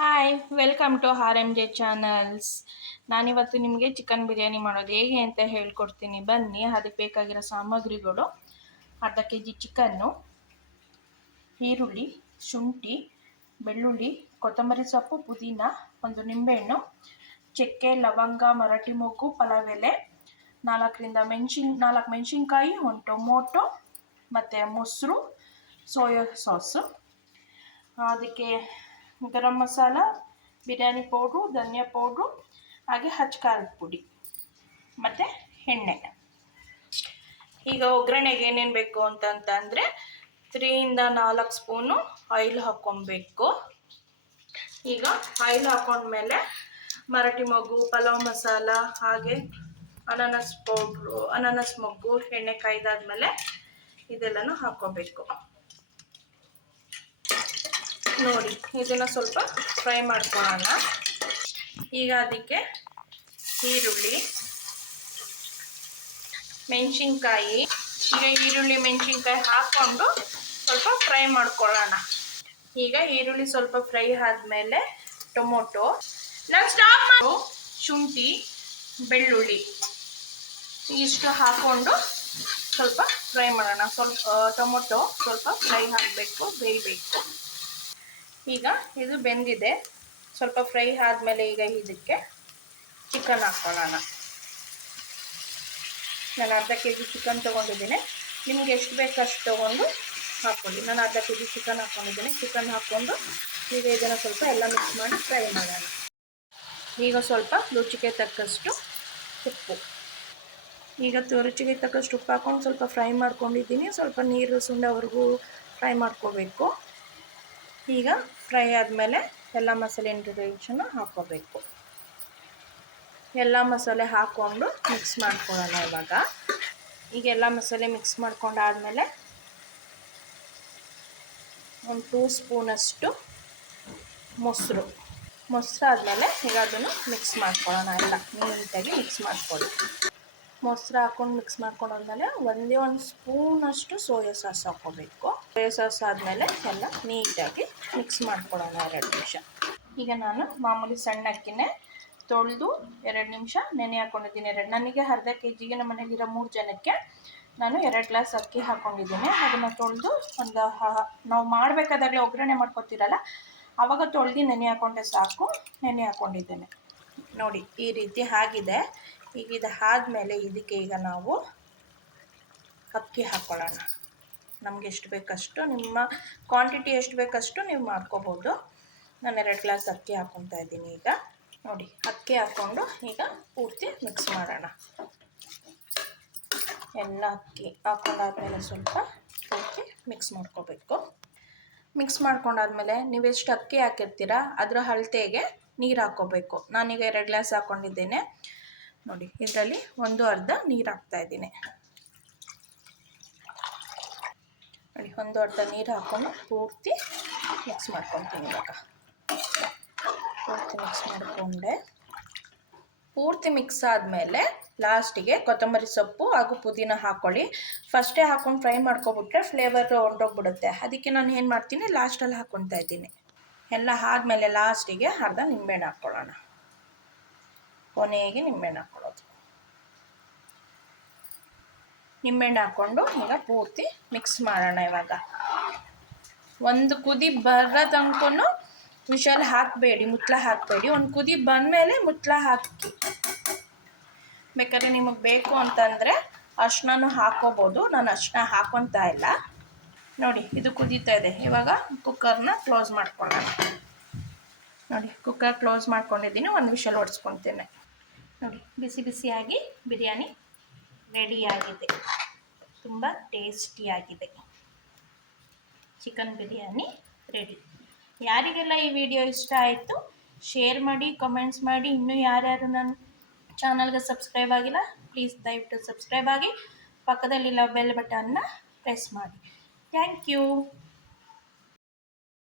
Hi welcome to R M J channels. ನಾನಿವತ್ತು ನಿಮಗೆ chicken biryani ಮಾಡೋದು ಹೇಗೆ ಅಂತ ಹೇಳ್ಕೊಡ್ತೀನಿ, ಬನ್ನಿ. ಅದಕ್ಕೆ ಬೇಕಾಗಿರೋ ಸಾಮಗ್ರಿಗಳು: ಅರ್ಧ ಕೆ.ಜಿ ಚಿಕನ್ನು, ಈರುಳ್ಳಿ, ಶುಂಠಿ, ಬೆಳ್ಳುಳ್ಳಿ, ಕೊತ್ತಂಬರಿ ಸೊಪ್ಪು, ಪುದೀನ, ಒಂದು ನಿಂಬೆಹಣ್ಣು, ಚಕ್ಕೆ, ಲವಂಗ, ಮರಾಠಿ ಮೊಗ್ಗು, ಪಲಾವ್ ಎಲೆ, 4 ಮೆಣಸಿನ್ಕಾಯಿ, ಒಂದು ಟೊಮೊಟೊ, ಮತ್ತು ಮೊಸರು, ಸೋಯಾ ಸಾಸು, ಅದಕ್ಕೆ ಗರಂ ಮಸಾಲ, ಬಿರಿಯಾನಿ ಪೌಡ್ರು, ಧನಿಯಾ ಪೌಡ್ರು, ಹಾಗೆ ಖಾರದ ಪುಡಿ ಮತ್ತು ಎಣ್ಣೆ. ಈಗ ಒಗ್ಗರಣೆಗೆ ಏನೇನು ಬೇಕು ಅಂತಂದರೆ 3-4 ಸ್ಪೂನು ಆಯಿಲ್ ಹಾಕ್ಕೊಬೇಕು. ಈಗ ಆಯಿಲ್ ಹಾಕೊಂಡ್ಮೇಲೆ ಮರಾಠಿ ಮೊಗ್ಗು, ಪಲಾವ್ ಮಸಾಲ, ಹಾಗೆ ಅನಾನಸ್ ಮೊಗ್ಗು, ಎಣ್ಣೆ ಕಾಯ್ದಾದ್ಮೇಲೆ ಇದೆಲ್ಲನೂ ಹಾಕ್ಕೋಬೇಕು. ನೋಡಿ, ಇದನ್ನು ಸ್ವಲ್ಪ ಫ್ರೈ ಮಾಡ್ಕೊಳ್ಳೋಣ. ಈಗ ಅದಕ್ಕೆ ಈರುಳ್ಳಿ, ಮೆಣಸಿನ್ಕಾಯಿ, ಈರುಳ್ಳಿ ಮೆಣಸಿನ್ಕಾಯಿ ಹಾಕ್ಕೊಂಡು ಸ್ವಲ್ಪ ಫ್ರೈ ಮಾಡ್ಕೊಳ್ಳೋಣ. ಈಗ ಈರುಳ್ಳಿ ಸ್ವಲ್ಪ ಫ್ರೈ ಆದಮೇಲೆ ಟೊಮೊಟೊ, ಶುಂಠಿ, ಬೆಳ್ಳುಳ್ಳಿ ಇಷ್ಟು ಹಾಕ್ಕೊಂಡು ಸ್ವಲ್ಪ ಫ್ರೈ ಮಾಡೋಣ. ಟೊಮೊಟೊ ಸ್ವಲ್ಪ ಫ್ರೈ ಆಗಬೇಕು, ಬೇಯಬೇಕು. ಈಗ ಇದು ಬೆಂದಿದೆ, ಸ್ವಲ್ಪ ಫ್ರೈ ಆದಮೇಲೆ ಈಗ ಇದಕ್ಕೆ ಚಿಕನ್ ಹಾಕ್ಕೊಳ್ಳೋಣ. ನಾನು ಅರ್ಧ ಕೆ.ಜಿ ಚಿಕನ್ ತೊಗೊಂಡಿದ್ದೀನಿ. ನಿಮ್ಗೆ ಎಷ್ಟು ಬೇಕು ಅಷ್ಟು ತೊಗೊಂಡು ಹಾಕ್ಕೊಳ್ಳಿ. ನಾನು ಅರ್ಧ ಕೆ.ಜಿ ಚಿಕನ್ ಹಾಕ್ಕೊಂಡಿದ್ದೀನಿ. ಚಿಕನ್ ಹಾಕ್ಕೊಂಡು ಈಗ ಇದನ್ನು ಸ್ವಲ್ಪ ಎಲ್ಲ ಮಿಕ್ಸ್ ಮಾಡಿ ಫ್ರೈ ಮಾಡೋಣ. ಈಗ ಸ್ವಲ್ಪ ರುಚಿಗೆ ತಕ್ಕಷ್ಟು ಉಪ್ಪು. ಈಗ ರುಚಿಗೆ ತಕ್ಕಷ್ಟು ಉಪ್ಪು ಹಾಕ್ಕೊಂಡು ಸ್ವಲ್ಪ ಫ್ರೈ ಮಾಡ್ಕೊಂಡಿದ್ದೀನಿ. ಸ್ವಲ್ಪ ನೀರು ಸುಂಡೋವರೆಗೂ ಫ್ರೈ ಮಾಡ್ಕೋಬೇಕು. ಈಗ ಫ್ರೈ ಆದಮೇಲೆ ಎಲ್ಲ ಮಸಾಲೆ ಇಂಗ್ರೀಡಿಯೆಂಟ್ಸನ್ನು ಹಾಕ್ಕೋಬೇಕು. ಎಲ್ಲ ಮಸಾಲೆ ಹಾಕ್ಕೊಂಡು ಮಿಕ್ಸ್ ಮಾಡ್ಕೊಳ್ಳೋಣ. ಈಗ ಎಲ್ಲ ಮಸಾಲೆ ಮಿಕ್ಸ್ ಮಾಡ್ಕೊಂಡಾದಮೇಲೆ ಒಂದು 2 ಸ್ಪೂನಷ್ಟು ಮೊಸರು ಆದಮೇಲೆ ಈಗ ಅದನ್ನು ಮಿಕ್ಸ್ ಮಾಡ್ಕೊಳ್ಳೋಣ. ಎಲ್ಲ ನೀಟಾಗಿ ಮಿಕ್ಸ್ ಮಾಡ್ಕೊಳ್ಳಿ. ಮೊಸರು ಹಾಕ್ಕೊಂಡು ಮಿಕ್ಸ್ ಮಾಡ್ಕೊಂಡಾದ್ಮೇಲೆ ಒಂದು ಸ್ಪೂನಷ್ಟು ಸೋಯಾ ಸಾಸ್ ಹಾಕ್ಕೋಬೇಕು. ಸೋಯಾ ಸಾಸ್ ಆದಮೇಲೆ ಎಲ್ಲ ನೀಟಾಗಿ ಮಿಕ್ಸ್ ಮಾಡ್ಕೊಳ್ಳೋಣ 2 ನಿಮಿಷ. ಈಗ ನಾನು ಮಾಮೂಲಿ ಸಣ್ಣ ಅಕ್ಕಿನೇ ತೊಳೆದು 2 ನಿಮಿಷ ನೆನೆ ಹಾಕ್ಕೊಂಡಿದ್ದೀನಿ. ನನಗೆ ಅರ್ಧ ಕೆ.ಜಿಗೆ ನಮ್ಮ ಮನೇಲಿರೋ 3 ಜನಕ್ಕೆ ನಾನು 2 ಗ್ಲಾಸ್ ಅಕ್ಕಿ ಹಾಕ್ಕೊಂಡಿದ್ದೀನಿ. ಅದನ್ನು ತೊಳೆದು ನಾವು ಮಾಡಬೇಕಾದಾಗಲೇ ಒಗ್ಗರಣೆ ಮಾಡ್ಕೊತೀರಲ್ಲ, ಆವಾಗ ತೊಳೆದು ನೆನೆ ಹಾಕ್ಕೊಂಡ್ರೆ ಸಾಕು. ನೆನೆ ಹಾಕ್ಕೊಂಡಿದ್ದೇನೆ. ನೋಡಿ, ಈ ರೀತಿ ಆಗಿದೆ. ಈಗ ಇದು ಆದಮೇಲೆ ಇದಕ್ಕೆ ಈಗ ನಾವು ಅಕ್ಕಿ ಹಾಕ್ಕೊಳ್ಳೋಣ. ನಮಗೆ ಎಷ್ಟು ಬೇಕಷ್ಟು, ನಿಮ್ಮ ಕ್ವಾಂಟಿಟಿ ಎಷ್ಟು ಬೇಕಷ್ಟು ನೀವು ಮಾಡ್ಕೋಬೋದು. ನಾನು 2 ಗ್ಲಾಸ್ ಅಕ್ಕಿ ಹಾಕ್ಕೊತಾ ಇದ್ದೀನಿ. ಈಗ ನೋಡಿ, ಅಕ್ಕಿ ಹಾಕ್ಕೊಂಡು ಈಗ ಪೂರ್ತಿ ಮಿಕ್ಸ್ ಮಾಡೋಣ. ಎಲ್ಲ ಅಕ್ಕಿ ಹಾಕ್ಕೊಂಡಾದ್ಮೇಲೆ ಸ್ವಲ್ಪ ಪೂರ್ತಿ ಮಿಕ್ಸ್ ಮಾಡ್ಕೋಬೇಕು. ಮಿಕ್ಸ್ ಮಾಡ್ಕೊಂಡಾದ್ಮೇಲೆ ನೀವು ಎಷ್ಟು ಅಕ್ಕಿ ಹಾಕಿರ್ತೀರ ಅದರ ಅಳತೆಗೆ ನೀರು ಹಾಕ್ಕೋಬೇಕು. ನಾನೀಗ 2 ಗ್ಲಾಸ್ ಹಾಕ್ಕೊಂಡಿದ್ದೇನೆ. ನೋಡಿ, ಇದರಲ್ಲಿ 1/2 ನೀರು ಹಾಕ್ತಾಯಿದ್ದೀನಿ. ನೋಡಿ, 1/2 ನೀರು ಹಾಕ್ಕೊಂಡು ಪೂರ್ತಿ ಮಿಕ್ಸ್ ಮಾಡ್ಕೊತೀನಿ. ಇವಾಗ ಪೂರ್ತಿ ಮಿಕ್ಸ್ ಮಾಡಿಕೊಂಡೆ. ಪೂರ್ತಿ ಮಿಕ್ಸ್ ಆದಮೇಲೆ ಲಾಸ್ಟಿಗೆ ಕೊತ್ತಂಬರಿ ಸೊಪ್ಪು ಹಾಗೂ ಪುದೀನ ಹಾಕ್ಕೊಳ್ಳಿ. ಫಸ್ಟೇ ಹಾಕ್ಕೊಂಡು ಫ್ರೈ ಮಾಡ್ಕೊಬಿಟ್ರೆ ಫ್ಲೇವರ್ ಹೊಂಟೋಗ್ಬಿಡುತ್ತೆ. ಅದಕ್ಕೆ ನಾನು ಏನು ಮಾಡ್ತೀನಿ, ಲಾಸ್ಟಲ್ಲಿ ಹಾಕ್ಕೊತಾ ಇದ್ದೀನಿ. ಎಲ್ಲ ಆದಮೇಲೆ ಲಾಸ್ಟಿಗೆ ಅರ್ಧ ನಿಂಬೆಹಣ್ಣು ಹಾಕ್ಕೊಳ್ಳೋಣ. ಕೊನೆಗೆ ನಿಂಬೆಹಣ್ಣು ಹಾಕ್ಕೊಳ್ಳೋದು. ನಿಂಬೆಹಣ್ಣು ಹಾಕ್ಕೊಂಡು ಈಗ ಪೂರ್ತಿ ಮಿಕ್ಸ್ ಮಾಡೋಣ. ಇವಾಗ ಒಂದು ಕುದಿ ಬರೋ ತನಕನೂ ವಿಷಲ್ ಹಾಕಬೇಡಿ, ಮುತ್ತಲ ಹಾಕಬೇಡಿ. ಒಂದು ಕುದಿ ಬಂದಮೇಲೆ ಮುತ್ತಲ ಹಾಕಿ. ಬೇಕಾದ್ರೆ ನಿಮಗೆ ಬೇಕು ಅಂತಂದರೆ ಅರ್ಶಿನ ಹಾಕ್ಕೋಬೋದು. ನಾನು ಅರ್ಶಿನ ಹಾಕ್ಕೊತಾ ಇಲ್ಲ. ನೋಡಿ, ಇದು ಕುದೀತಾ ಇದೆ. ಇವಾಗ ಕುಕ್ಕರ್ನ ಕ್ಲೋಸ್ ಮಾಡ್ಕೊಳ್ಳೋಣ. ನೋಡಿ, ಕುಕ್ಕರ್ ಕ್ಲೋಸ್ ಮಾಡ್ಕೊಂಡಿದ್ದೀನಿ. 1 ವಿಷಲ್ ಹೊಡ್ಸ್ಕೊತೇನೆ. ನೋಡಿ, ಬಿಸಿ ಬಿಸಿಯಾಗಿ ಬಿರಿಯಾನಿ ರೆಡಿಯಾಗಿದೆ. ತುಂಬ ಟೇಸ್ಟಿಯಾಗಿದೆ. Chicken biryani ready. ಯಾರಿಗೆಲ್ಲ ಈ ವಿಡಿಯೋ ಇಷ್ಟ ಆಯಿತು ಶೇರ್ ಮಾಡಿ, ಕಮೆಂಟ್ಸ್ ಮಾಡಿ. ಇನ್ನೂ ಯಾರ್ಯಾರು ನನ್ನ ಚಾನಲ್ಗೆ ಸಬ್ಸ್ಕ್ರೈಬ್ ಆಗಿಲ್ಲ, ಪ್ಲೀಸ್ ದಯವಿಟ್ಟು ಸಬ್ಸ್ಕ್ರೈಬ್ ಆಗಿ. ಪಕ್ಕದಲ್ಲಿಲ್ಲ ಬೆಲ್ ಬಟನ್ನ ಪ್ರೆಸ್ ಮಾಡಿ. Thank you.